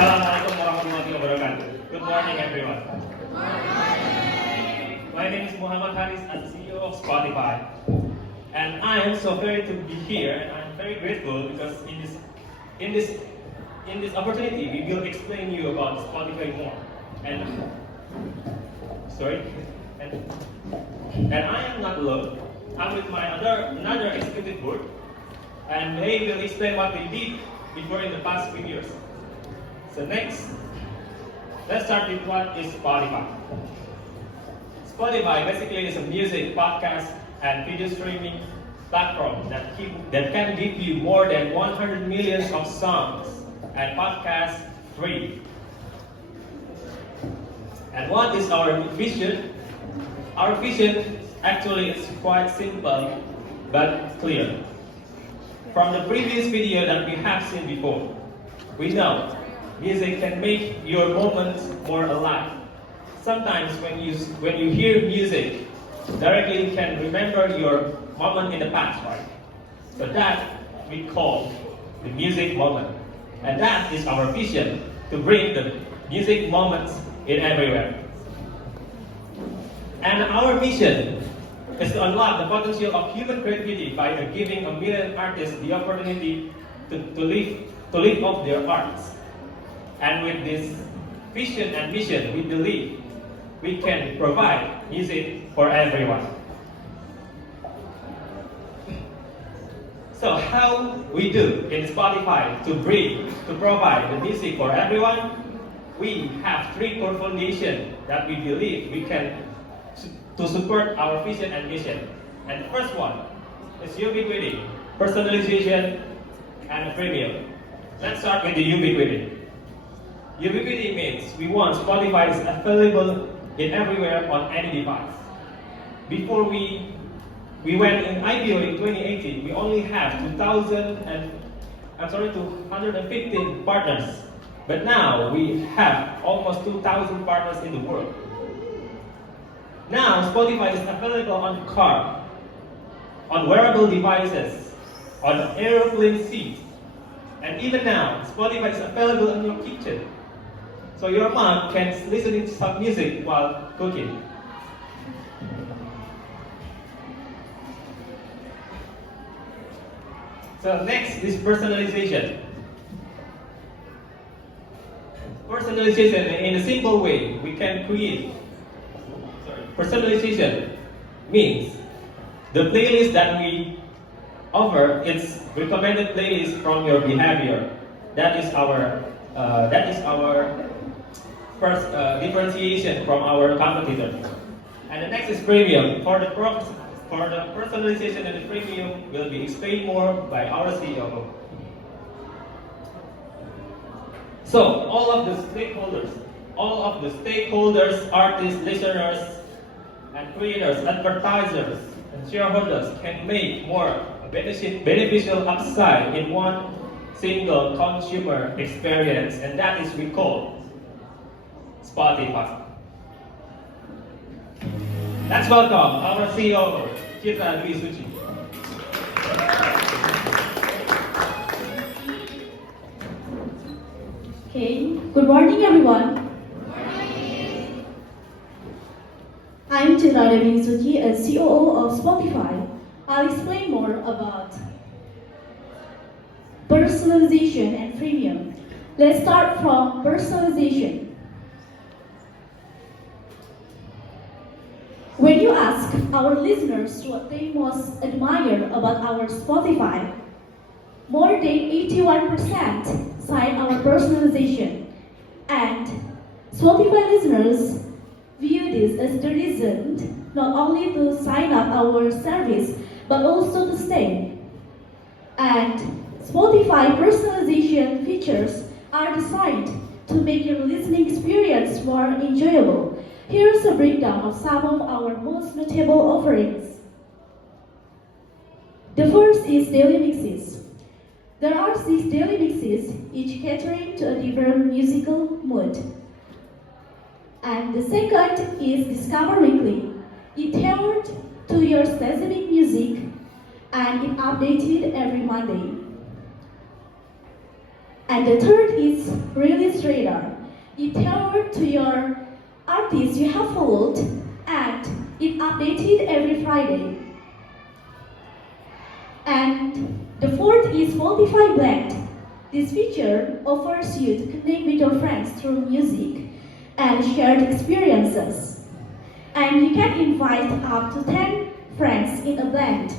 Assalamualaikum warahmatullahi wabarakatuh. Good morning, everyone. My name is Muhammad Haris, as the CEO of Spotify, and I am so very to be here, and I'm very grateful because in this opportunity, we will explain you about Spotify more. And sorry, and I am not alone. I'm with my another executive board, and they will explain what they did before in the past few years. So next, let's start with what is Spotify. Spotify basically is a music, podcast, and video streaming platform that can give you more than 100 million of songs and podcasts free. And what is our vision? Our vision actually is quite simple but clear. From the previous video that we have seen before, we know music can make your moments more alive. Sometimes when you hear music, directly you can remember your moment in the past, right? So that we call the music moment. And that is our vision, to bring the music moments in everywhere. And our mission is to unlock the potential of human creativity by giving a million artists the opportunity to live off their arts. And with this vision and mission, we believe we can provide music for everyone. So how we do in Spotify to provide the music for everyone? We have three core foundations that we believe we can to support our vision and mission. And the first one is ubiquity, personalization, and premium. Let's start with the ubiquity. Ubiquity means we want Spotify is available in everywhere on any device. Before we went in IPO in 2018, we only have 215 partners. But now we have almost 2,000 partners in the world. Now Spotify is available on car, on wearable devices, on airplane seats, and even now Spotify is available in your kitchen. So your mom can listen to some music while cooking. So next is personalization. Personalization in a simple way, we can create. Personalization means the playlist that we offer is recommended playlist from your behavior. That is our first differentiation from our competitors. And the next is premium. For the personalization and the premium will be explained more by our CEO. So all of the stakeholders, artists, listeners, and creators, advertisers, and shareholders can make more beneficial upside in one single consumer experience, and that is we call Spotify. Let's welcome our CEO, Citra Dwi Suci. Okay, good morning everyone. I'm Citra Dwi Suci, as COO of Spotify. I'll explain more about personalization and freemium. Let's start from personalization. When you ask our listeners what they most admire about our Spotify, more than 81% cite our personalization. And Spotify listeners view this as the reason not only to sign up our service, but also to stay. And Spotify personalization features are designed to make your listening experience more enjoyable. Here's a breakdown of some of our most notable offerings. The first is daily mixes. There are 6 daily mixes, each catering to a different musical mood. And the second is Discover Weekly. It tailored to your specific music and it updated every Monday. And the third is release radar. It tailored to your artists you have followed and it updated every Friday. And the fourth is Spotify Blend. This feature offers you to connect with your friends through music and shared experiences. And you can invite up to 10 friends in a blend.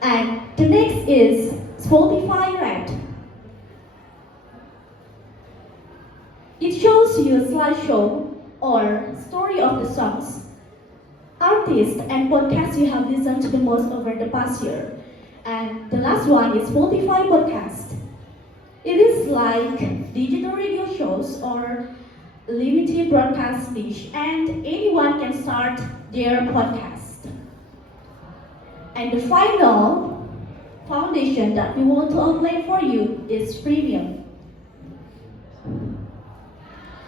And the next is Spotify Red. It shows you a slideshow or story of the songs, artists, and podcasts you have listened to the most over the past year. And the last one is Spotify Podcast. It is like digital radio shows or limited broadcast niche, and anyone can start their podcast. And the final foundation that we want to outline for you is premium.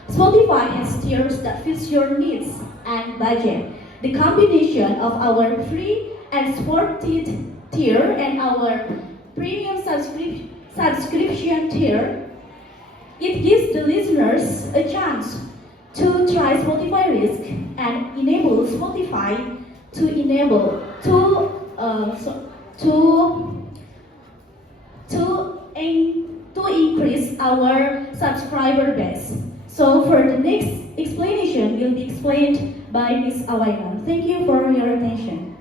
Spotify has tiers that fits your needs and budget. The combination of our free and supported tier and our premium subscription tier, it gives the listeners a chance to try Spotify Risk and enable Spotify to enable to increase our subscriber base. So for the next explanation will be explained by Ms. Awaina. Thank you for your attention.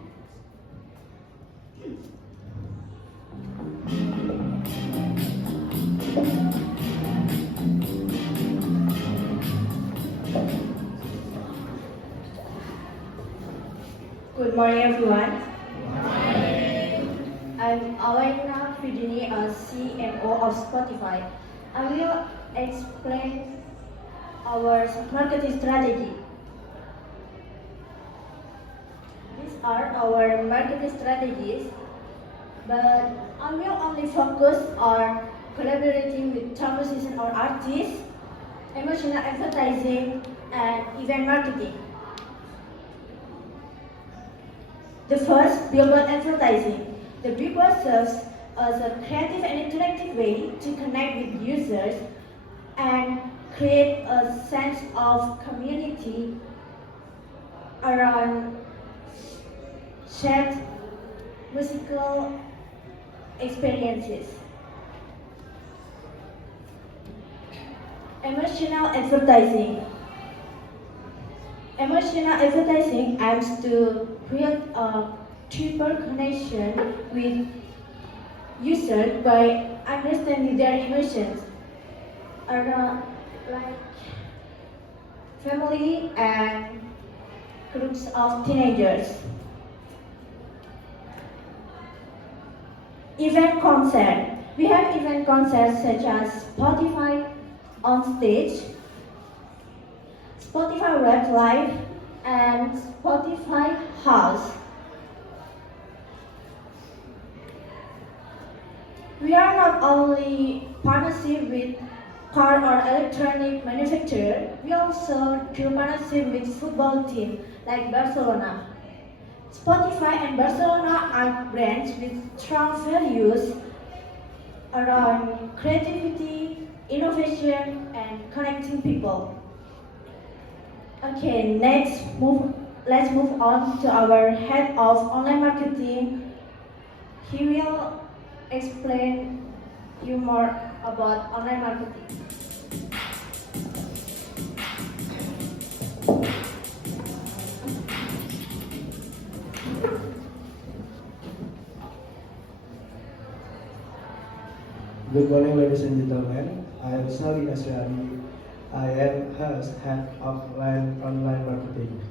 Good morning, everyone. I'm Awaina Fidini, a CMO of Spotify. I will explain our marketing strategy. These are our marketing strategies, but I will only focus on collaborating with top musicians or artists, emotional advertising, and event marketing. The first, billboard advertising. The billboard serves as a creative and interactive way to connect with users and create a sense of community around shared musical experiences. Emotional advertising. Emotional advertising aims to create a deeper connection with users by understanding their emotions around like family and groups of teenagers. Event concert. We have event concerts such as Spotify on stage, Spotify Rap Live, and Spotify House. We are not only partnership with car or electronic manufacturer, we also do partnership with football team like Barcelona. Spotify and Barcelona are brands with strong values around creativity, innovation, and connecting people. Okay, let's move on to our head of online marketing. He will explain you more about online marketing. Good morning, ladies and gentlemen. I am Sali Nasrani. I am head of online marketing.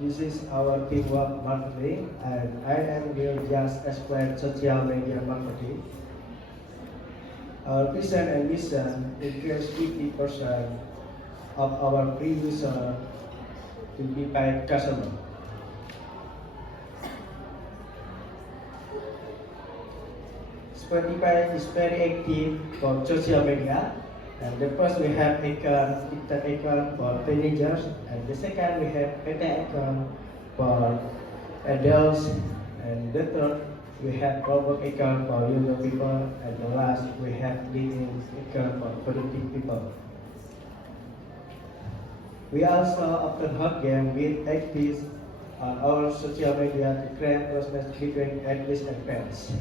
This is our teamwork marketing, and I will just explain social media marketing. Our vision and mission increase 50% of our free user to be paid customer. Spotify is very active for social media. And the first we have icon, Inter icon for teenagers, and the second we have PT icon for adults, and the third we have produk icon for younger people, and the last we have living icon for productive people. We also often hold games with activities on our social media to create closeness between athletes and fans.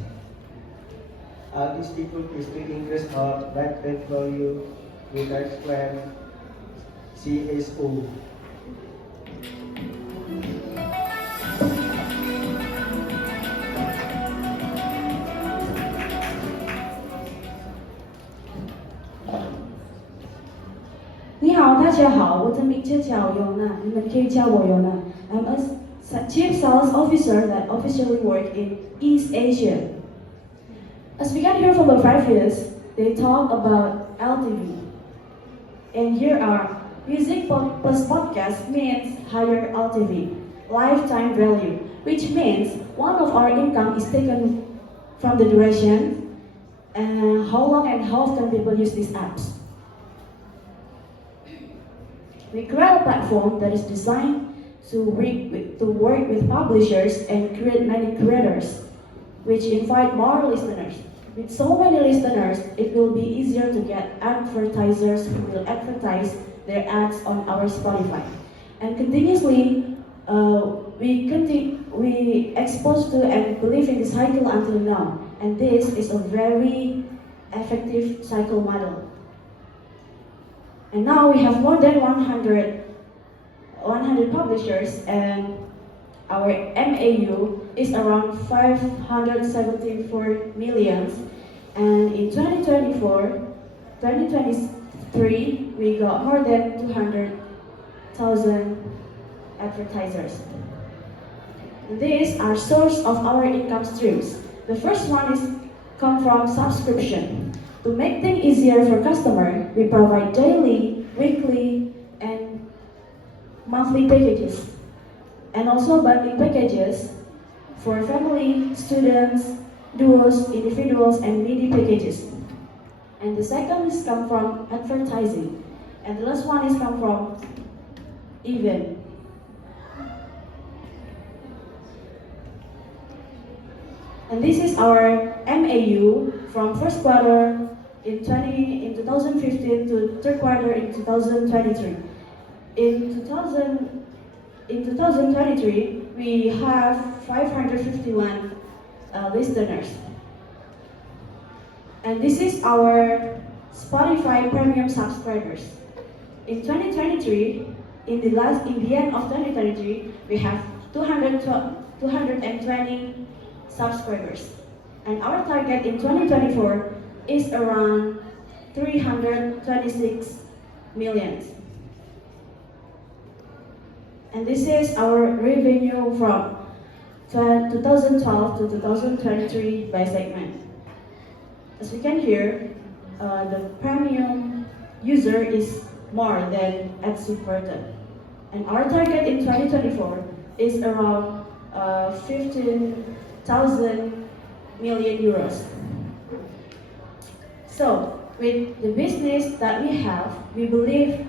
This effort is to increase our lifetime value with explain CSO. 你好，大家好，我的名字叫尤娜，你们可以叫我尤娜。I'm a chief sales officer that officially work in East Asia. As we can hear from the previous, they talk about LTV. And here are music plus podcast means higher LTV, lifetime value, which means one of our income is taken from the duration and how long and how often people use these apps. We create a platform that is designed to work with publishers and create many creators, which invite more listeners. With so many listeners, it will be easier to get advertisers who will advertise their ads on our Spotify. And continuously, we expose to and believe in the cycle until now. And this is a very effective cycle model. And now we have more than 100 publishers, and our MAU is around 574 million. And in 2023, we got more than 200,000 advertisers. These are source of our income streams. The first one is come from subscription. To make things easier for customer, we provide daily, weekly, and monthly packages, and also bundling packages for family, students, duos, individuals, and mini packages. And the second is come from advertising, and the last one is come from event. And this is our MAU from first quarter in 2015 to third quarter in 2023. In 2023, we have 551 listeners. And this is our Spotify premium subscribers. In 2023, in the end of 2023, we have 220 subscribers. And our target in 2024 is around 326 million. And this is our revenue from 2012 to 2023 by segment. As we can hear, the premium user is more than ad-supported. And our target in 2024 is around 15,000 million euros. So, with the business that we have, we believe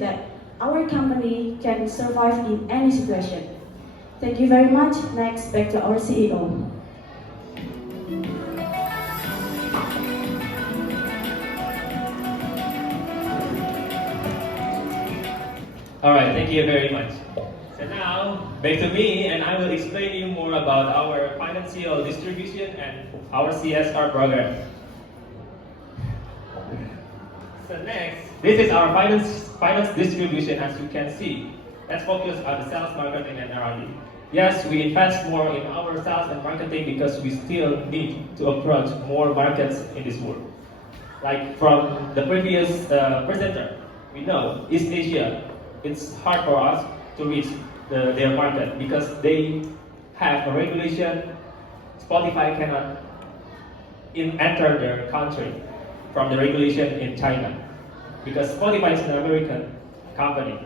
that our company can survive in any situation. Thank you very much. Next, back to our CEO. All right, thank you very much. So now, back to me, and I will explain you more about our financial distribution and our CSR program. So next, this is our finance distribution. As you can see, let's focus on the sales, marketing, and R&D. Yes, we invest more in our sales and marketing because we still need to approach more markets in this world. Like from the previous presenter, we know East Asia, it's hard for us to reach their market because they have a regulation. Spotify cannot enter their country from the regulation in China because Spotify is an American company.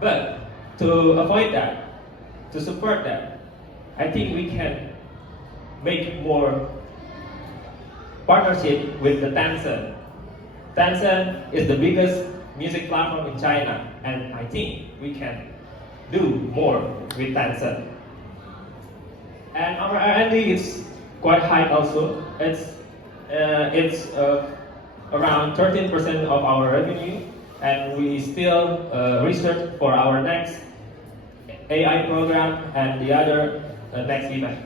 But to avoid that, to support that, I think we can make more partnership with the Tencent. Tencent is the biggest music platform in China, and I think we can do more with Tencent. And our R&D is quite high also. It's around 13% of our revenue, and we still research for our next AI program and the other next event.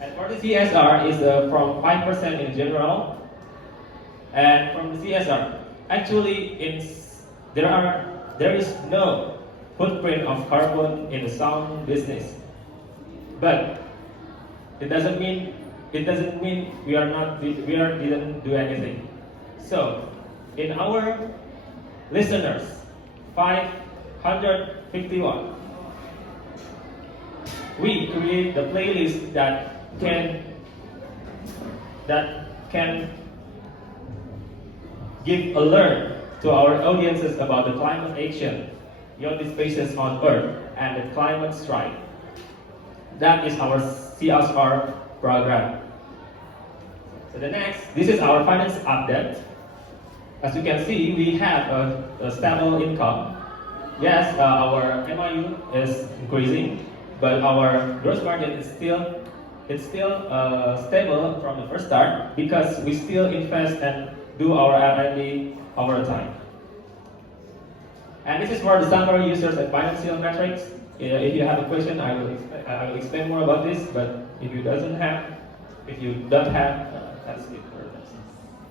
And for the CSR is from 5% in general, and from the CSR, actually there is no footprint of carbon in the sound business, but it doesn't mean we didn't do anything. So in our listeners, 551, we create the playlist that can give alert to our audiences about the climate action beyond the spaces on Earth and the climate strike. That is our CSR program. So this is our finance update. As you can see, we have a stable income. Yes, our MIU is increasing, but our gross margin is still stable from the first start because we still invest and do our R&D over time. And this is for the summary users and financial metrics. If you have a question, I will explain more about this. But if you don't have, that's it for this.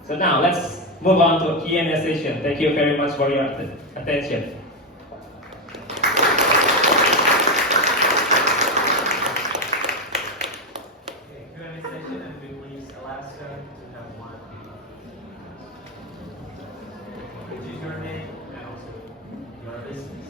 So now let's move on to a Q&A session. Thank you very much for your attention. Q&A session, and we please Alaska to have one. Which is your name and also your business.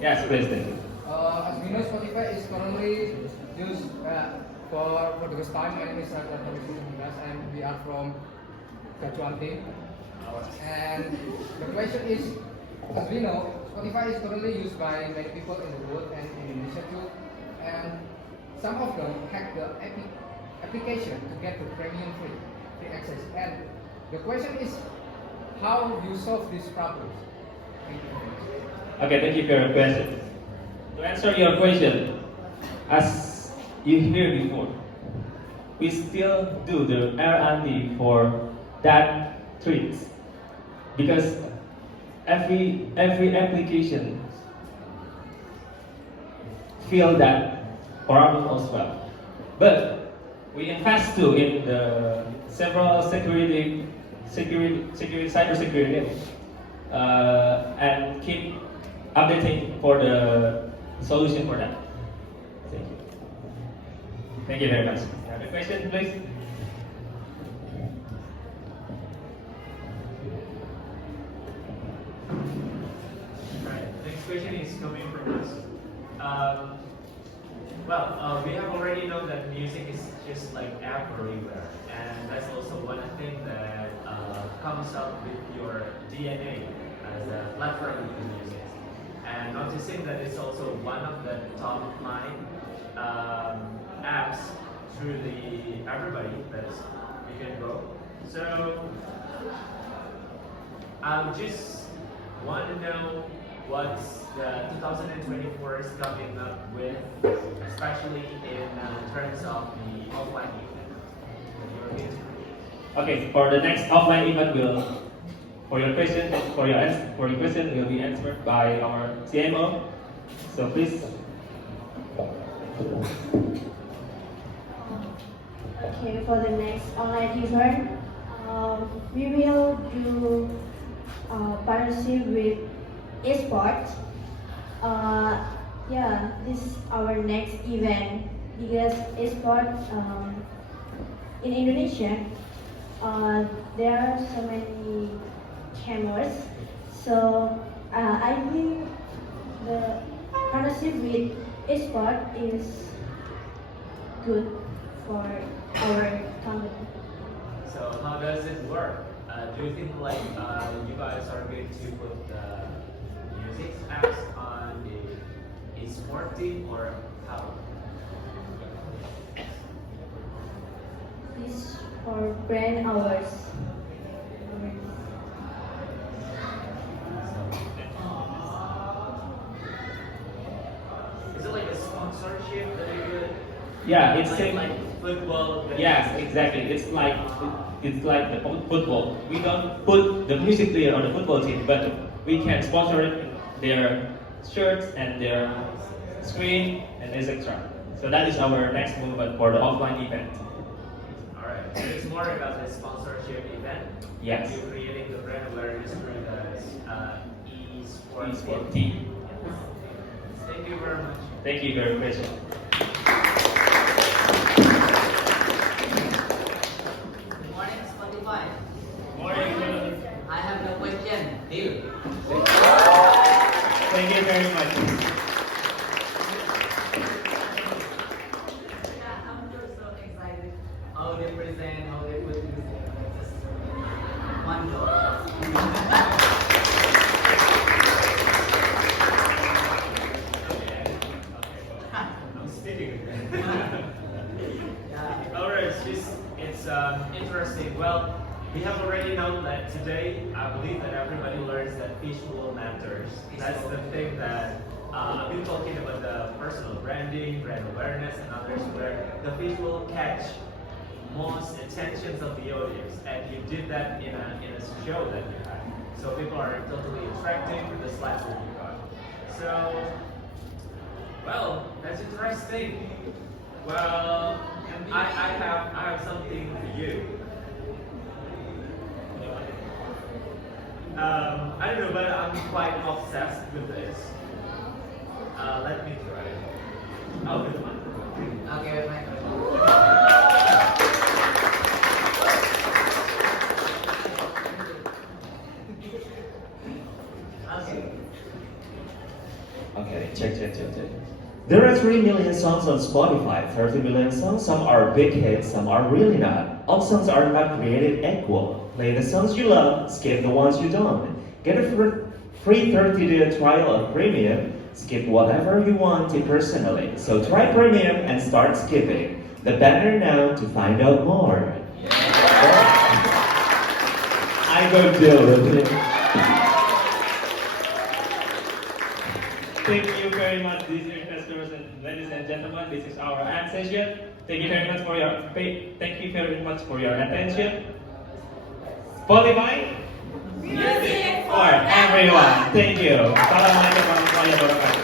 Yes, President. As we know, Spotify is currently used for the first time. My name is Radha and we are from Kacuanti. And the question is, as we know, Spotify is currently used by many people in the world and in Indonesia too. And some of them hack the application to get the premium free access. And the question is, how you solve this problem? Thank you. Okay, thank you for your question. To answer your question, as you heard before, we still do the R&D for that tricks because every application feel that problem as well. But we invest too in the several cybersecurity, and keep updating for the solution for that. Thank you. Thank you very much. Another question, please. Right. Next question is coming from us. We have already known that music is just like everywhere, and that's also one thing that comes up with your DNA as a platform with music. And noticing that it's also one of the top line apps through the everybody that you can go. So I just want to know what's the 2024 is coming up with, especially in terms of the offline event that you're going to create. Okay, for the next offline event, for your question will be answered by our CMO. So please. Okay, for the next online event, we will do partnership with esports. This is our next event because esports in Indonesia There are so many cameras. So I think the partnership with eSport is good for our company. So how does it work? Do you think like you guys are going to put the music apps on the sport team or how? This for brand hours. Is it like a sponsorship that you do? Yeah, it's like, same. like football. that Yes, you- exactly. It's like the football. We don't put the music player on the football team, but we can sponsor it in their shirts and their screen and etc. So that is our next movement for the offline event. Alright, so it's more about the sponsorship event. Yes. You're creating the brand awareness through the e-sports Esport team. team. Thank you very much. Thank you very much. Good morning, Spotify. Morning. I have no question. Deal. Thank you very much. Yeah, I'm just so excited. How they present, how they put this just one go. I'm speaking. Yeah. Alright, it's interesting. Well, we have already known that today, I believe that everybody learns that visual matters. That's the thing that I've been talking about the personal branding, brand awareness, and others where the visual catch most attentions of the audience, and you did that in a show that you had. So people are totally attracted with the slides that you got. So, well, that's interesting. Well, I have something for you. I don't know, but I'm quite obsessed with this. Let me try. Oh, with the microphone. Okay, with my Okay. Okay, check. There are 3 million songs on Spotify, 30 million songs. Some are big hits, some are really not. All songs are not created equal. Play the songs you love, skip the ones you don't. Get a free 30-day trial of Premium. Skip whatever you want to personally. So try Premium and start skipping. The banner now to find out more. I go deal with it. Thank you very much, dear customers and ladies and gentlemen. This is our ad session. Thank you very much for your attention. Spotify, music for everyone. Thank you. Assalamualaikum warahmatullahi wabarakatuh.